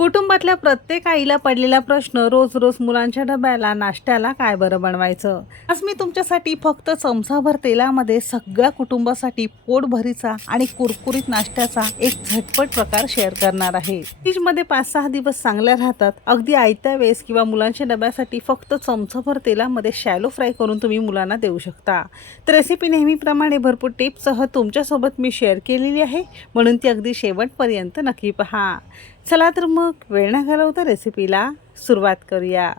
कुटुंबातल्या प्रत्येक आईला पडलेला प्रश्न रोज रोज मुलांच्या डब्याला नाश्त्याला काय बरं बनवायचं? आज मी तुमच्यासाठी फक्त चमचाभर तेलामध्ये सगळ्या कुटुंबासाठी पोटभरीचा आणि कुरकुरीत नाश्त्याचा एक झटपट प्रकार शेअर करणार आहे. फ्रीजमध्ये पाच सहा दिवस चांगल्या राहतात. अगदी आयत्या वेळेस किंवा मुलांच्या डब्यासाठी फक्त चमचाभर तेलामध्ये शॅलो फ्राय करून तुम्ही मुलांना देऊ शकता. तर रेसिपी नेहमीप्रमाणे भरपूर टिप्ससह तुमच्यासोबत मी शेअर केलेली आहे. म्हणून ती अगदी शेवटपर्यंत नक्की पहा. चला तर मग वेळ न घालवता रेसिपीला सुरुवात करूया.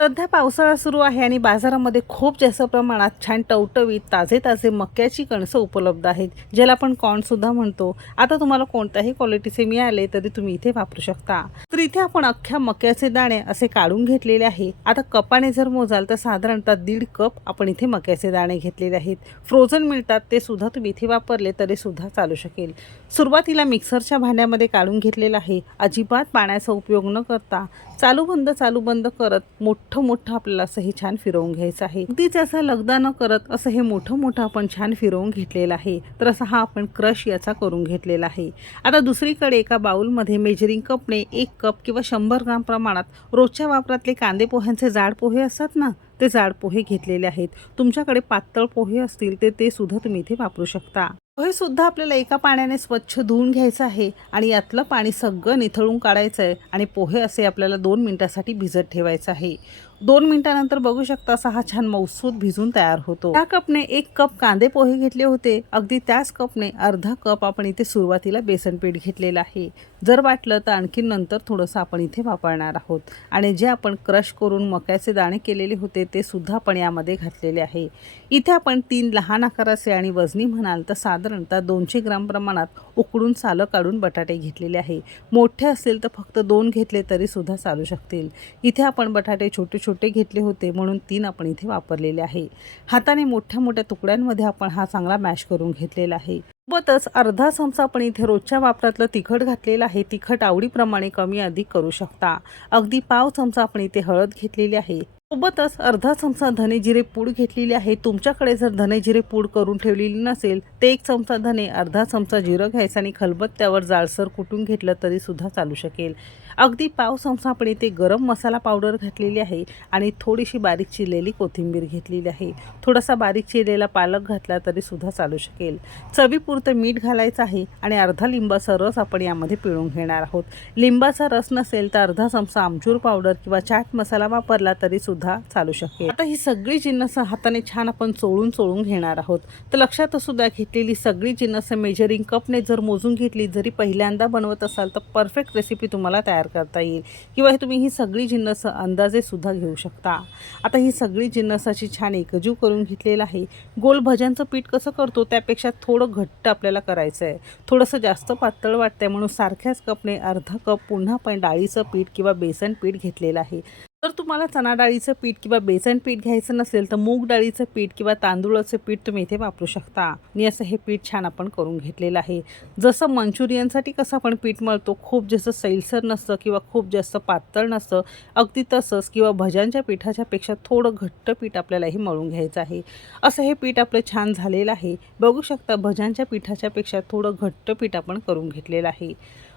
सध्या पावसाळा सुरू आहे आणि बाजारामध्ये खूप जास्त प्रमाणात छान टवटवीत ताजे ताजे मक्याची कणसं उपलब्ध आहेत ज्याला आपण कॉर्नसुद्धा म्हणतो. आता तुम्हाला कोणत्याही क्वालिटीचे मिळाले तरी तुम्ही इथे वापरू शकता. तर इथे आपण अख्ख्या मक्याचे दाणे असे काढून घेतलेले आहे आता कपाने जर मोजाल तर साधारणतः दीड कप आपण इथे मक्याचे दाणे घेतलेले आहेत. फ्रोझन मिळतात ते सुद्धा तुम्ही इथे वापरले तरी सुद्धा चालू शकेल. सुरुवातीला मिक्सरच्या भांड्यामध्ये काढून घेतलेलं आहे. अजिबात पाण्याचा उपयोग न करता चालू बंद चालू बंद करत मोठं मोठं आपल्याला असं हे छान फिरवून घ्यायचं आहे. अगदीच असं लगदा न करत असं हे मोठं मोठं आपण छान फिरवून घेतलेलं आहे. तर असा हा आपण क्रश याचा करून घेतलेला आहे. आता दुसरीकडे एका बाउलमध्ये मेजरिंग कपने एक कप किंवा शंभर ग्राम प्रमाणात रोजच्या वापरातले कांदे पोह्यांचे जाड पोहे असतात ना ते जाड पोहे घेतलेले आहेत. तुमच्याकडे पातळ पोहे असतील ते ते सुद्धा तुम्ही इथे वापरू शकता. पोहे सुद्धा आपल्याला एका पाण्याने स्वच्छ धुवून घ्यायचं आहे आणि यातलं पाणी सगळं निथळून काढायचं आहे आणि पोहे असे आपल्याला दोन मिनिटासाठी भिजत ठेवायचं आहे. दोन मिनिटानंतर बघू शकता असा हा छान मौसूद भिजून तयार होतो. त्या कपने एक कप कांदे पोहे घेतले होते. अगदी त्याच कपने अर्धा कप आपण इथे सुरुवातीला बेसन पीठ घेतलेलं आहे. जर वाटलं तर आणखी नंतर थोडंसं आपण इथे वापरणार आहोत. आणि जे आपण क्रश करून मक्याचे दाणे केलेले होते ते सुद्धा आपण यामध्ये घातलेले आहे. इथे आपण तीन लहान आकाराचे आणि वजनी म्हणाल तर साधारणतः दोनशे ग्राम प्रमाणात उकडून सालं काढून बटाटे घेतलेले आहे. मोठे असतील तर फक्त दोन घेतले तरी सुद्धा चालू शकतील. इथे आपण बटाटे छोटे छोटे घेतले होते म्हणून तीन आपण इथे वापरलेले आहे. हाताने मोठ्या मोठ्या तुकड्यांमध्ये आपण हा चांगला मॅश करून घेतलेला आहे. सोबतच अर्धा चमचा आपण इथे रोजच्या वापरातलं तिखट घातलेलं आहे. तिखट आवडीप्रमाणे कमी अधिक करू शकता. अगदी पाव चमचा आपण इथे हळद घेतलेली आहे. सोबतच अर्धा चमचा धने जिरे पूड घेतलेली आहे. तुमच्याकडे जर धने जिरे पूड करून ठेवलेली नसेल ते एक चमचा धने अर्धा चमचा जिरं घ्यायचं आणि खलबत्त्यावर जाळसर कुटून घेतलं तरी सुद्धा चालू शकेल. अगदी पाव चमचा आपण इथे गरम मसाला पावडर घातलेली आहे आणि थोडीशी बारीक चिरलेली कोथिंबीर घेतलेली आहे. थोडासा बारीक चिरलेला पालक घातला तरीसुद्धा चालू शकेल. चवीपुरतं मीठ घालायचं आहे आणि अर्धा लिंबाचा रस आपण यामध्ये पिळून घेणार आहोत. लिंबाचा रस नसेल तर अर्धा चमचा आमचूर पावडर किंवा चाट मसाला वापरला तरीसुद्धा चालू शकेल. आता ही सगळी जिन्नसं हाताने छान आपण चोळून चोळून घेणार आहोत. तर लक्षात सुद्धा घेतलेली सगळी जिन्नसं मेजरिंग कपने जर मोजून घेतली जरी पहिल्यांदा बनवत असाल तर परफेक्ट रेसिपी तुम्हाला तयार करता येईल. किंवा हे तुम्ही ही सगळी जिन्नस अंदाजे सुद्धा घेऊ शकता. आता ही सगळी जिन्नसाची छान एकजीव करून घेतलेलं आहे. गोल भज्यांचं पीठ कसं करतो त्यापेक्षा थोडं घट्ट आपल्याला करायचं आहे थोडंसं जास्त पातळ वाटतंय म्हणून सारख्याच कपने अर्धा कप पुन्हा पण डाळीचं पीठ किंवा बेसन पीठ घेतलेलं आहे. जर तुम्हाला चणा डाळीचं पीठ किंवा बेसन पीठ घ्यायचं नसेल तर मूग डाळीचं पीठ किंवा तांदूळाचं पीठ तुम्ही इथे वापरू शकता. आणि असं हे पीठ छान आपण करून घेतलेलं आहे. जसं मंचुरियनसाठी कसं आपण पीठ मळतो खूप जास्त सैलसर नसतं किंवा खूप जास्त पातळ नसतं. अगदी तसंच किंवा भज्यांच्या पिठाच्या पेक्षा थोडं घट्ट पीठ आपल्याला हे मळून घ्यायचं आहे. असं हे पीठ आपलं छान झालेलं आहे. बघू शकता भज्यांच्या पिठाच्या पेक्षा थोडं घट्ट पीठ आपण करून घेतलेलं आहे.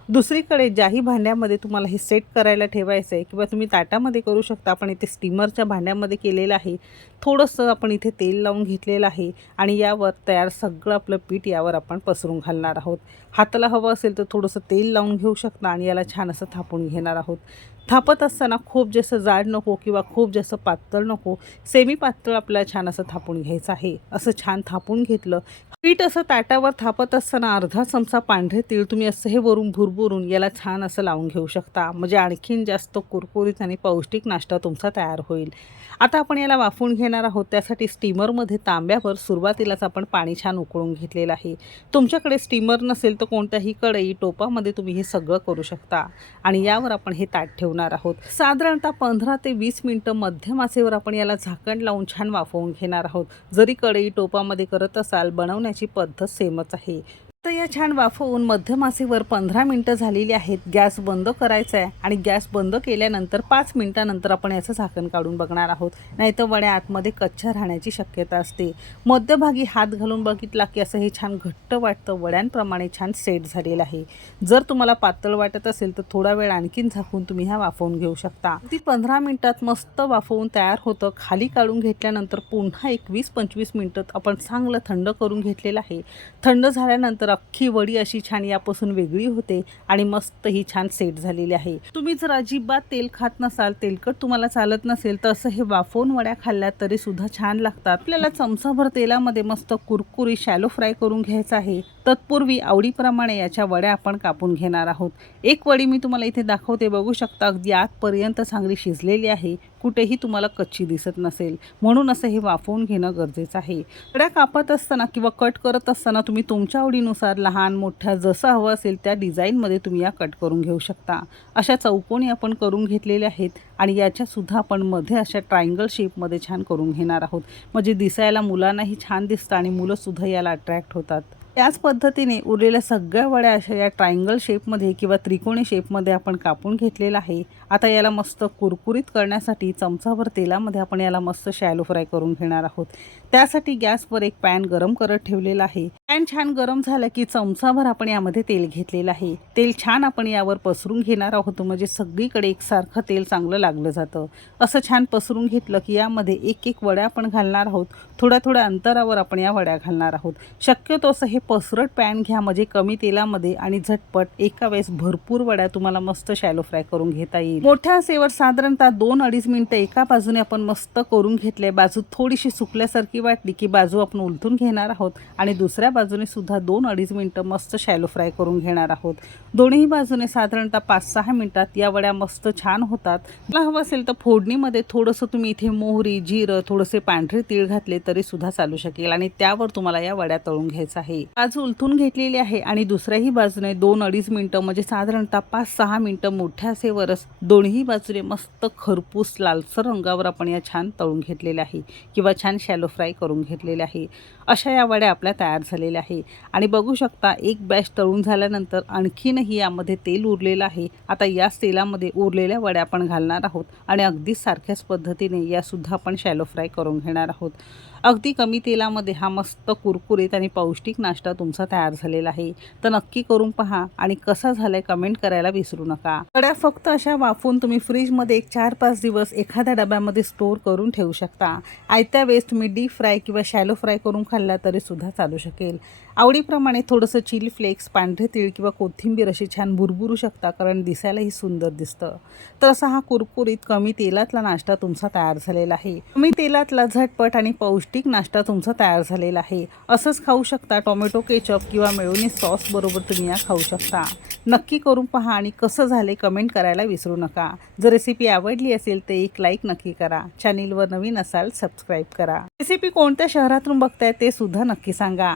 दुसरीकडे ज्याही भांड्यामध्ये तुम्हाला हे सेट करायला ठेवायचं आहे किंवा तुम्ही ताटामध्ये करू शकता आपण इथे स्टीमरच्या भांड्यामध्ये केलेलं आहे. थोडंसं आपण इथे तेल लावून घेतलेलं आहे आणि यावर तयार सगळं आपलं पीठ यावर आपण पसरून घालणार आहोत. हाताला हवं असेल तर थोडंसं तेल लावून घेऊ शकता आणि याला छान असं थापून घेणार आहोत. थापत असताना खूप जास्त जाड नको किंवा खूप जास्त पातळ नको सेमी पातळ आपल्याला छान असं थापून घ्यायचं आहे. असं छान थापून घेतलं पीठ असं ताटावर थापत असताना अर्धा चमचा पांढरे तीळ तुम्ही असं हे वरून भुरभुरून याला छान असं लावून घेऊ शकता. म्हणजे आणखीन जास्त कुरकुरीत आणि पौष्टिक नाश्ता तुमचा तयार होईल. आता आपण याला वाफवून घेणार आहोत. त्यासाठी स्टीमरमध्ये तांब्यावर सुरुवातीलाच आपण पाणी छान उकळून घेतलेलं आहे. तुमच्याकडे स्टीमर नसेल तर कोणत्याही कढई टोपामध्ये तुम्ही हे सगळं करू शकता. आणि यावर आपण हे ताट ठेवणार आहोत. साधारणतः पंधरा ते वीस मिनटं मध्यम आचेवर आपण याला झाकण लावून छान वाफवून घेणार आहोत. जरी कढई टोपामध्ये करत असाल बनवण्याची पद्धत सेमच आहे. तर या छान वाफवून मध्यम पंधरा मिनटं झालेली आहेत. गॅस बंद करायचा आहे आणि गॅस बंद केल्यानंतर पाच मिनटानंतर आपण याचं झाकण काढून बघणार आहोत. नाही तर वड्या आतमध्ये कच्च्या राहण्याची शक्यता असते. मध्यभागी हात घालून बघितला की असं हे छान घट्ट वाटतं. वड्यांप्रमाणे छान सेट झालेलं आहे. जर तुम्हाला पातळ वाटत असेल तर थोडा वेळ आणखीन झाकून तुम्ही ह्या वाफवून घेऊ शकता. ती पंधरा मिनटात मस्त वाफवून तयार होतं. खाली काढून घेतल्यानंतर पुन्हा एक वीस पंचवीस मिनटात आपण चांगलं थंड करून घेतलेलं आहे. थंड झाल्यानंतर अख्खी वडी अशी छान यापासून वेगळी होते आणि मस्त ही छान सेट झालेली आहे. तुम्ही जर अजिबात तेल खात नसाल तेलकट तुम्हाला चालत नसेल तर असं हे वाफवून वड्या खाल्ल्या तरी सुद्धा छान लागतात. आपल्याला चमचाभर तेलामध्ये मस्त कुरकुरी शॅलो फ्राय करून घ्यायचं आहे. तत्पूर्वी आवडीप्रमाणे याच्या वड्या आपण कापून घेणार आहोत. एक वडी मी तुम्हाला इथे दाखवते. बघू शकता अगदी आतपर्यंत चांगली शिजलेली आहे. कुठेही तुम्हाला कच्ची दिसत नसेल. म्हणून असं हे वाफवून घेणं गरजेचं आहे. कड्या कापत असताना किंवा कट करत असताना तुम्ही तुमच्या आवडीनुसार लहान मोठ्या जसं हवं असेल त्या डिझाईनमध्ये तुम्ही या कट करून घेऊ शकता. अशा चौकोनी आपण करून घेतलेल्या आहेत आणि याच्यासुद्धा आपण मध्ये अशा ट्रायंगल शेपमध्ये छान करून घेणार आहोत. म्हणजे दिसायला मुलांनाही छान दिसतं आणि मुलंसुद्धा याला अट्रॅक्ट होतात. त्याच पद्धतीने उरलेल्या सगळ्या वड्या अशा या ट्रायंगल शेपमध्ये किंवा त्रिकोणी शेपमध्ये आपण कापून घेतलेला आहे. आता याला मस्त कुरकुरीत करण्यासाठी चमचाभर तेलामध्ये आपण याला मस्त शॅलो फ्राय करून घेणार आहोत. त्यासाठी गॅसवर एक पॅन गरम करत ठेवलेला आहे. पॅन छान गरम झालं की चमचाभर आपण यामध्ये तेल घेतलेलं आहे. तेल छान आपण यावर पसरून घेणार आहोत म्हणजे सगळीकडे एकसारखं तेल चांगलं लागलं जातं. असं छान पसरून घेतलं की यामध्ये एक एक वड्या आपण घालणार आहोत. थोड्या थोड्या अंतरावर आपण या वड्या घालणार आहोत. शक्यतो असं हे पसरट पॅन घ्या म्हणजे कमी तेलामध्ये आणि झटपट. एका वेळेस भरपूर वड्या तुम्हाला मस्त शॅलो फ्राय करून घेता येईल. मोठ्या असेवर साधारणतः दोन अडीच मिनिटं एका बाजूने आपण मस्त करून घेतले बाजू थोडीशी सुकल्यासारखी वाटली की बाजू आपण उलटून घेणार आहोत आणि दुसऱ्या बाजूने सुद्धा दोन अडीच मिनिटं मस्त शॅलो फ्राय करून घेणार आहोत. दोन्ही बाजूने साधारणतः पाच सहा मिनिटात या वड्या मस्त छान होतात. तुला हवं असेल तर फोडणीमध्ये थोडंसं तुम्ही इथे मोहरी जिरं थोडंसे पांढरे तीळ घातले तरी सुद्धा चालू शकेल आणि त्यावर तुम्हाला या वड्या तळून घ्यायचं आहे. बाजू उलथून घेतलेली आहे आणि दुसऱ्याही बाजूने दोन अडीच मिनटं म्हणजे साधारणतः पाच सहा मिनटं मोठ्या सेवरच दोन्ही बाजूने मस्त खरपूस लालसर रंगावर आपण या छान तळून घेतलेल्या आहे किंवा छान शॅलो फ्राय करून घेतलेल्या आहे. अशा या वड्या आपल्या तयार झालेल्या आहे. आणि बघू शकता एक बॅच तळून झाल्यानंतर आणखीनही यामध्ये तेल उरलेलं आहे. आता याच तेलामध्ये उरलेल्या वड्या आपण घालणार आहोत आणि अगदी सारख्याच पद्धतीने यासुद्धा आपण शॅलो फ्राय करून घेणार आहोत. अगदी कमी तेलामध्ये हा मस्त कुरकुरीत आणि पौष्टिक नाश्ता तुमचा तयार झालेला आहे. तर नक्की करून पहा आणि कसा झालाय कमेंट करायला विसरू नका. कड्या फक्त अशा वाफून तुम्ही फ्रीजमध्ये एक चार पाच दिवस एखाद्या डब्यामध्ये स्टोअर करून ठेवू शकता. आयत्या वेळेस तुम्ही डीप फ्राय किंवा शॅलो फ्राय करून खाल्ला तरी सुद्धा चालू शकेल. आवडीप्रमाणे थोडंसं चिली फ्लेक्स पांढरे तीळ किंवा कोथिंबीर अशी छान भुरभुरू शकता कारण दिसायलाही सुंदर दिसतं. तर असा हा कुरकुरीत कमी तेलातला नाश्ता तुमचा तयार झालेला आहे. कमी तेलातला झटपट आणि पौष्टिक नाश्ता तुमचा तयार झालेला आहे. असंच खाऊ शकता टोमॅटो केचप किंवा मेयोनी सॉस बरोबर तुम्ही या खाऊ शकता. नक्की करून पहा आणि कसं झाले कमेंट करायला विसरू नका. जर रेसिपी आवडली असेल तर एक लाईक नक्की करा. चॅनेलवर नवीन असाल सबस्क्राईब करा. रेसिपी कोणत्या शहरातून बघताय ते सुद्धा नक्की सांगा.